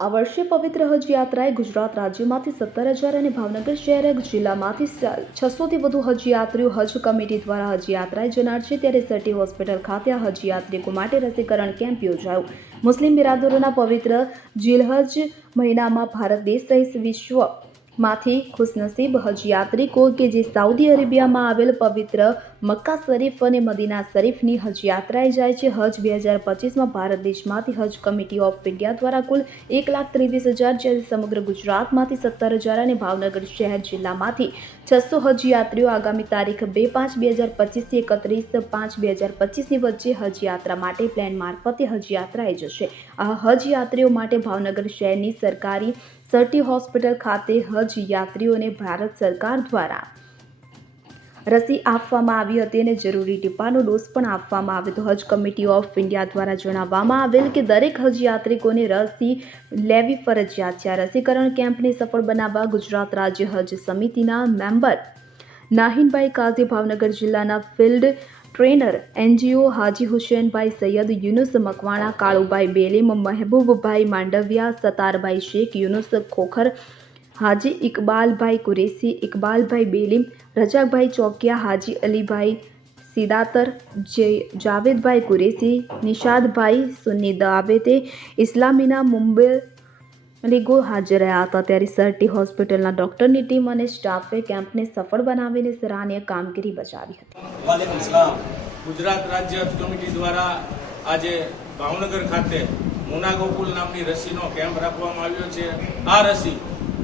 આ વર્ષે પવિત્ર હજ યાત્રાએ ગુજરાત રાજ્યમાંથી 17,000 અને ભાવનગર શહેર જિલ્લામાંથી 600થી વધુ હજ યાત્રીઓ હજ કમિટી દ્વારા હજ યાત્રાએ જનાર છે। ત્યારે સટી હોસ્પિટલ ખાતે આ હજ યાત્રિકો માટે રસીકરણ કેમ્પ યોજાયો। મુસ્લિમ બિરાદરોના પવિત્ર જીલહજ મહિનામાં ભારત દેશ સહિત વિશ્વમાંથી ખુશનસીબ હજ યાત્રિકો કે જે સાઉદી અરેબિયામાં આવેલ પવિત્ર મક્કા શરીફ અને મદીના શરીફની હજ યાત્રાએ જાય છે। હજ 2025માં ભારત દેશમાંથી હજ કમિટી ઓફ ઇન્ડિયા દ્વારા કુલ 1,23,000 જ્યારે સમગ્ર ગુજરાતમાંથી 17,000 અને ભાવનગર શહેર જિલ્લામાંથી 600 હજ યાત્રીઓ આગામી તારીખ 2/5/2025 થી 31/5/2025ની વચ્ચે હજ યાત્રા માટે પ્લેન મારફતે હજ યાત્રાએ જશે। આ હજ યાત્રીઓ માટે ભાવનગર શહેરની સરકારી સટી હોસ્પિટલ ખાતે હજ યાત્રીઓને ભારત સરકાર દ્વારા રસી આપવામાં આવી હતી અને જરૂરી ટીપાનો ડોઝ પણ આપવામાં આવ્યો હતો। હજ કમિટી ઓફ ઇન્ડિયા દ્વારા જણાવવામાં આવેલ કે દરેક હજ યાત્રિકોને રસી લેવી ફરજિયાત છે। આ રસીકરણ કેમ્પને સફળ બનાવવા ગુજરાત રાજ્ય હજ સમિતિના મેમ્બર નાહિનભાઈ કાઝી, ભાવનગર જિલ્લાના ફિલ્ડ ટ્રેનર એનજીઓ હાજી હુસેનભાઈ સૈયદ, યુનુસ મકવાણા, કાળુભાઈ બેલીમ, મહેબૂબભાઈ માંડવિયા, સતારભાઈ શેખ, યુનુસ ખોખર, હાજી ઇકબાલભાઈ કુરેશી, ઇકબાલભાઈ બેલીમ, રજાકભાઈ ચોકિયા, હાજી અલીભાઈ સિદાતર, જાવેદભાઈ કુરેશી, નિશાદભાઈ સુન્ની દાવેતે ઇસ્લામીના મુંબઈ હાજર રહ્યા હતા। ત્યારે સરટી હોસ્પિટલના ડોક્ટરની ટીમ અને સ્ટાફે કેમ્પને સફળ બનાવીને સરાહનીય કામગીરી બજાવી હતી। વાલેકુમ સલામ। ગુજરાત રાજ્ય હજ કમિટી દ્વારા આજે ભાવનગર ખાતે મોનાગોકુલ નામની રસીનો કેમ્પ રાખવામાં આવ્યો છે। આ રસી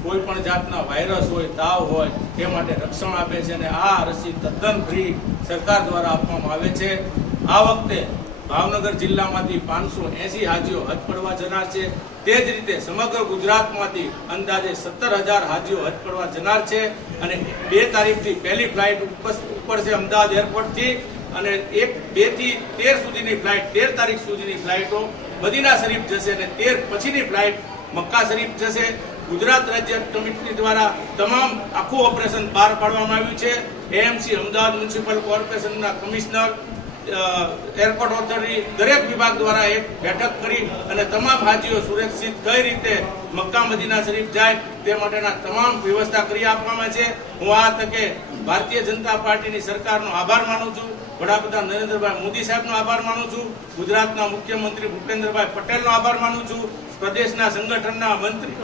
કોઈ પણ જાતના વાયરસ હોય, તાવ હોય તે માટે રક્ષણ આપે છે અને આ રસી તદ્દન ફ્રી સરકાર દ્વારા આપવામાં આવે છે। આ વખતે ભાવનગર જિલ્લામાંથી 580 હાજીઓ હજ પડવા જનાર છે। તે જ રીતે સમગ્ર ગુજરાતમાંથી અંદાજે 17,000 હાજીઓ હજ પડવા જનાર છે અને 2 તારીખથી પહેલી ફ્લાઇટ ઉપર છે અમદાવાદ એરપોર્ટથી અને 2 થી 13 સુધીની ફ્લાઇટ, 13 તારીખ સુધીની ફ્લાઇટો મદીના શરીફ જશે અને 13 પછીની ફ્લાઇટ મક્કા શરીફ જશે। ગુજરાત રાજ્ય કમિટી દ્વારા તમામ આખું ઓપરેશન બહાર પાડવામાં આવ્યું છે। એએમસી અમદાવાદ મ્યુનિસિપલ કોર્પોરેશનના કમિશનર, એરપોર્ટ ઓથોરિટી દરેક વિભાગ દ્વારા એક બેઠક કરી અને તમામ હાજીઓ સુરક્ષિત કઈ રીતે મક્કા મદીના શરીફ જાય તે માટેના તમામ વ્યવસ્થા કરી આપવામાં છે। હું આ તકે ભારતીય જનતા પાર્ટીની સરકારનો આભાર માનું છું, વડાપ્રધાન નરેન્દ્રભાઈ મોદી સાહેબનો આભાર માનું છું, ગુજરાતના મુખ્યમંત્રી ભૂપેન્દ્રભાઈ પટેલનો આભાર માનું છું, પ્રદેશના સંગઠનના મંત્રી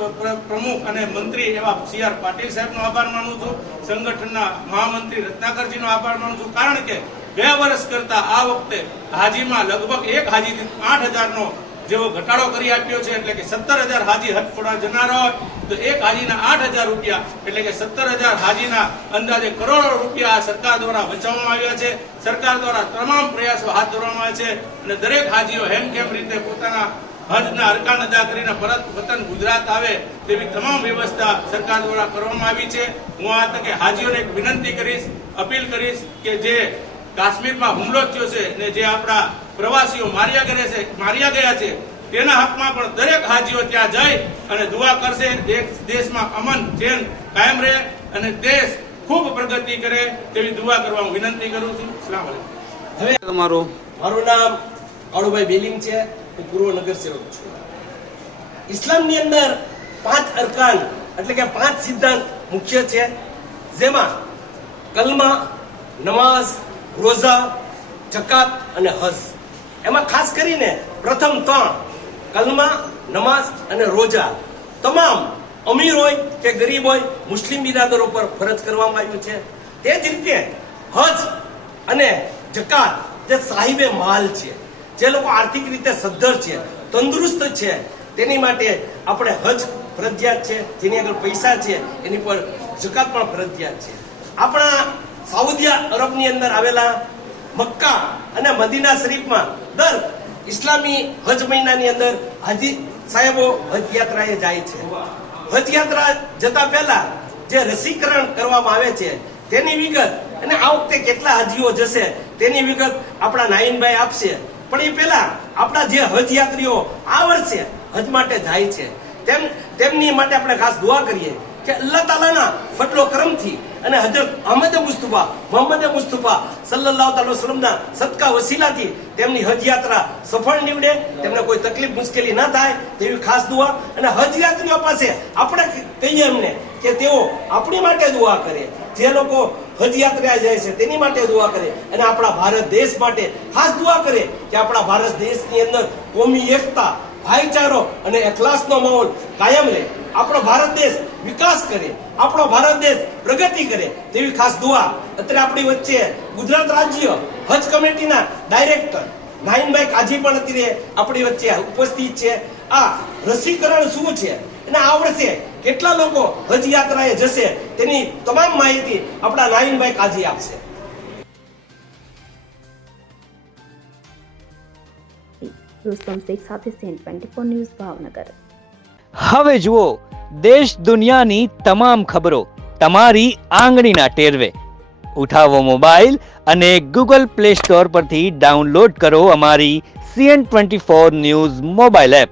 પ્રમુખ અને મંત્રી એવા CR પાટીલ સાહેબનો આભાર માનું છું, સંગઠનના મહામંત્રી રત્નાકરજીનો આભાર માનું છું। કારણ કે 2 વર્ષ કરતા આ વખતે હાજીમાં લગભગ એક હાજીથી 8,000નો જેવો ઘટાડો કરી આપ્યો છે। એટલે કે 17,000 હાજી હજ પડવા જનાર હોય તો એક હાજીના 8,000 રૂપિયા એટલે કે 17,000 હાજીના અંદાજે કરોડો રૂપિયા સરકાર દ્વારા બચાવવામાં આવ્યા છે। સરકાર દ્વારા તમામ પ્રયાસો હાથ ધરવામાં આવ્યા છે અને દરેક હાજીઓ હેમખેમ રીતે પોતાના હજના અરકાન અદા કરીને પરત વતન ગુજરાત આવે તેવી તમામ વ્યવસ્થા સરકાર દ્વારા કરવામાં આવી છે। હું આ તકે હાજીઓને એક વિનંતી કરીશ, અપીલ કરીશ કે જે કાશ્મીરમાં હુમલો થયો છે ને જે આપણા પ્રવાસીઓ માર્યા ગયા છે તેના હકમાં પણ દરેક હાજીઓ ત્યાં જઈ અને દુઆ કરશે, દેશમાં અમન ચેન કાયમ રહે અને દેશ ખૂબ પ્રગતિ કરે તેવી દુઆ કરવા હું વિનંતી કરું છું। અસ્સલામ વાલેકુમ। હવે મારું નામ કાળુભાઈ બેલીમ છે, હું પૂર્વ નગરસેવક છું। ઇસ્લામની અંદર 5 અરકાન એટલે કે 5 સિદ્ધાંત મુખ્ય છે, જેમાં કલમા, નમાઝ, રોઝા, જકાત અને હજ। એમાં ખાસ કરીને પ્રથમ 3 કલમા, નમાઝ અને રોઝા તમામ અમીર હોય કે ગરીબ હોય મુસ્લિમ બિરાદરો પર ફરજ કરવામાં આવ્યું છે। તે જ રીતે હજ અને જકાત જે સાહિબે માલ છે, જે લોકો આર્થિક રીતે સદ્ધર છે, તંદુરસ્ત છે, તેની માટે આપણે હજ ફરજિયાત છે, જેની આગળ પૈસા છે એની પર જકાત પણ ફરજિયાત છે। આપણા સાઉદી અરબની અંદર આવેલા મક્કા અને મદીના શરીફમાં દર ઇસ્લામી હજ મહિનાની અંદર હાજી સાહેબો હજ યાત્રાએ જાય છે। હજ યાત્રા જતા પહેલા જે રસીકરણ કરવામાં આવે છે તેની વિગત અને આ વખતે કેટલા હાજીઓ જશે તેની વિગત આપણા નાઈનભાઈ આપશે। પણ એ પહેલા આપણા જે હજ યાત્રીઓ આ વર્ષે હજ માટે જાય છે તેમની માટે આપણે ખાસ દુઆ કરીએ કે અલ્લાહ તાલાના ફડલો કરમથી અને હજરત અહમદ મુસ્તફા મોહમ્મદ મુસ્તફા સલ્લલ્લાહુ અલૈહિ વસલ્લમના સદકા વસીલાથી તેમની હજ યાત્રા સફળ નીવડે, તેમને કોઈ તકલીફ મુશ્કેલી ન થાય તેવી ખાસ દુઆ. અને હજ યાત્રીઓ પાસે આપણે કહીએ એમને કે તેઓ આપણી માટે દુઆ કરે, જે લોકો હજ યાત્રા જાય છે તેની માટે દુઆ કરે, અને આપણા ભારત દેશ માટે ખાસ દુઆ કરે કે આપણા ભારત દેશની અંદર કોમી એકતા, ભાઈચારો અને એખલાસનો માહોલ કાયમ રહે, આપણો ભારત દેશ વિકાસ કરે, આપણો ભારત દેશ પ્રગતિ કરે તેવી ખાસ દુઆ. અત્યારે આપણી વચ્ચે ગુજરાત રાજ્ય હજ કમિટીના ડાયરેક્ટર નાઈનભાઈ કાજી પણ અત્યારે આપણી વચ્ચે ઉપસ્થિત છે. આ રસીકરણ શું છે અને આ વર્ષે કેટલા લોકો હજ યાત્રાએ જશે તેની તમામ માહિતી આપણા નાઈનભાઈ કાજી આપશે. રુસ્તમ શેખ સાથે CN24 ન્યૂઝ ભાવનગર. હવે જુઓ દેશ દુનિયાની તમામ ખબરો તમારી આંગળીના ટેરવે. ઉઠાવો મોબાઈલ અને Google Play Store પરથી ડાઉનલોડ કરો અમારી CN24 ન્યૂઝ મોબાઈલ એપ.